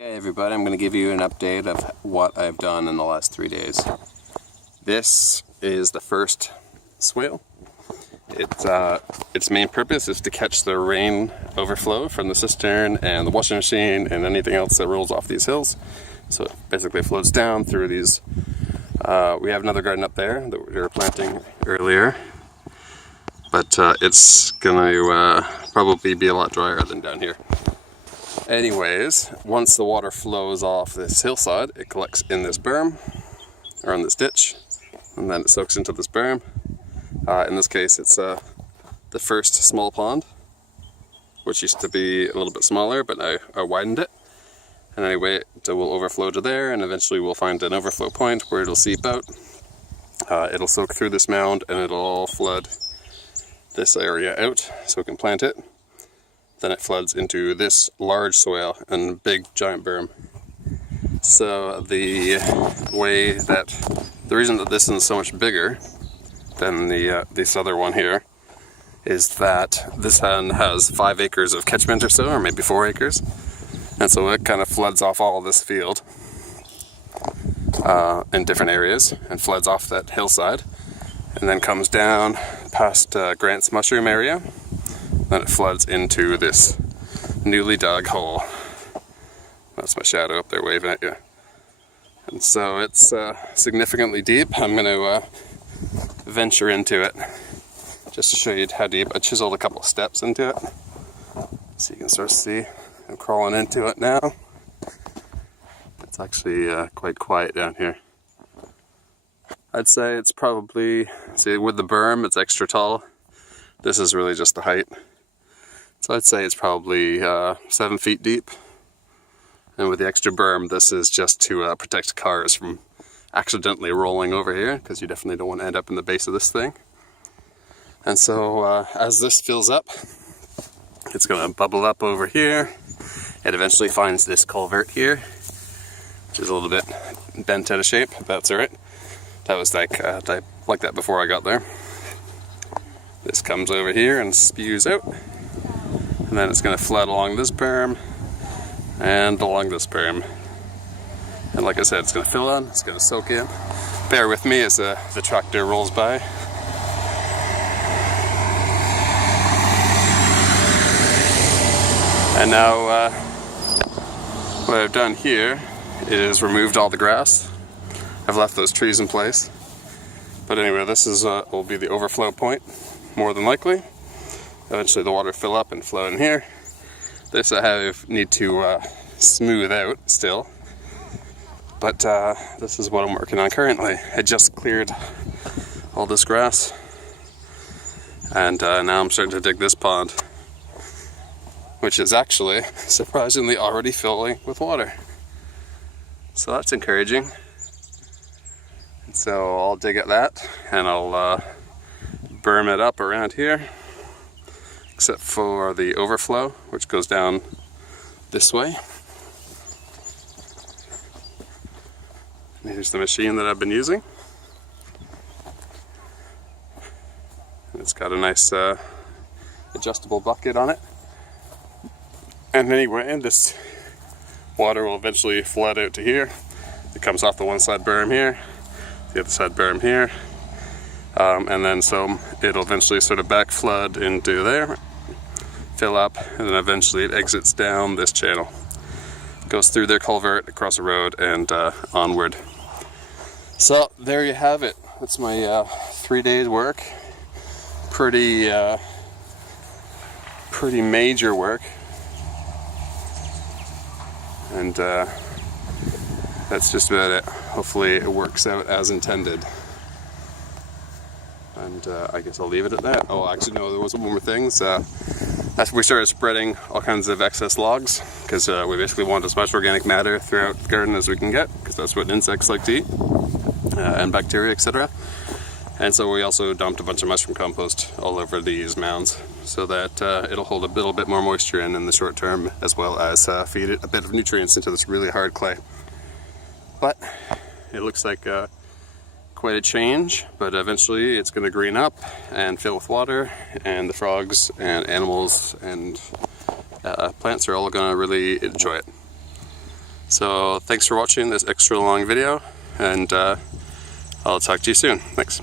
Hey everybody, I'm going to give you an update of what I've done in the last 3 days. This is the first swale. Its main purpose is to catch the rain overflow from the cistern and the washing machine and anything else that rolls off these hills. So it basically floats down through these. We have another garden up there that we were planting earlier, but it's going to probably be a lot drier than down here. Anyways, once the water flows off this hillside, it collects in this berm, or in this ditch, and then it soaks into this berm. In this case, it's the first small pond, which used to be a little bit smaller, but I widened it. And anyway, it will overflow to there, and eventually we'll find an overflow point where it'll seep out. It'll soak through this mound, and it'll flood this area out, so we can plant it. Then it floods into this large swale and big giant berm. So the reason that this is so much bigger than this other one here is that this one has 5 acres of catchment or so, or maybe 4 acres. And so it kind of floods off all of this field in different areas and floods off that hillside and then comes down past Grant's mushroom area. Then it floods into this newly dug hole. That's my shadow up there waving at you. And so it's significantly deep. I'm going to venture into it just to show you how deep. I chiseled a couple of steps into it so you can sort of see. I'm crawling into it now. It's actually quite quiet down here. I'd say it's probably, see with the berm it's extra tall. This is really just the height. So I'd say it's probably 7 feet deep. And with the extra berm, this is just to protect cars from accidentally rolling over here, because you definitely don't want to end up in the base of this thing. And so as this fills up, it's going to bubble up over here. It eventually finds this culvert here, which is a little bit bent out of shape. That's alright. That was like that before I got there. This comes over here and spews out. And then it's going to flood along this berm and along this berm. And like I said, it's going to fill in, it's going to soak in. Bear with me as the tractor rolls by. And now what I've done here is removed all the grass. I've left those trees in place. But anyway, this is will be the overflow point, more than likely. Eventually the water will fill up and flow in here. This I need to smooth out still. But this is what I'm working on currently. I just cleared all this grass. And now I'm starting to dig this pond, which is actually surprisingly already filling with water. So that's encouraging. And so I'll dig at that and I'll berm it up around here, except for the overflow, which goes down this way. And here's the machine that I've been using. And it's got a nice adjustable bucket on it. And anyway, this water will eventually flood out to here. It comes off the one side berm here, the other side berm here. And then so it'll eventually sort of back flood into there, fill up, and then eventually it exits down this channel. Goes through their culvert, across the road, and onward. So there you have it. That's my 3 days work. Pretty major work. And that's just about it. Hopefully it works out as intended. And I guess I'll leave it at that. Oh, actually no, there was one more thing. We started spreading all kinds of excess logs, because we basically want as much organic matter throughout the garden as we can get, because that's what insects like to eat, and bacteria, etc. And so we also dumped a bunch of mushroom compost all over these mounds, so that it'll hold a little bit more moisture in the short term, as well as feed it a bit of nutrients into this really hard clay. But it looks like quite a change, but eventually it's going to green up and fill with water, and the frogs and animals and plants are all going to really enjoy it. So thanks for watching this extra long video, and I'll talk to you soon. Thanks.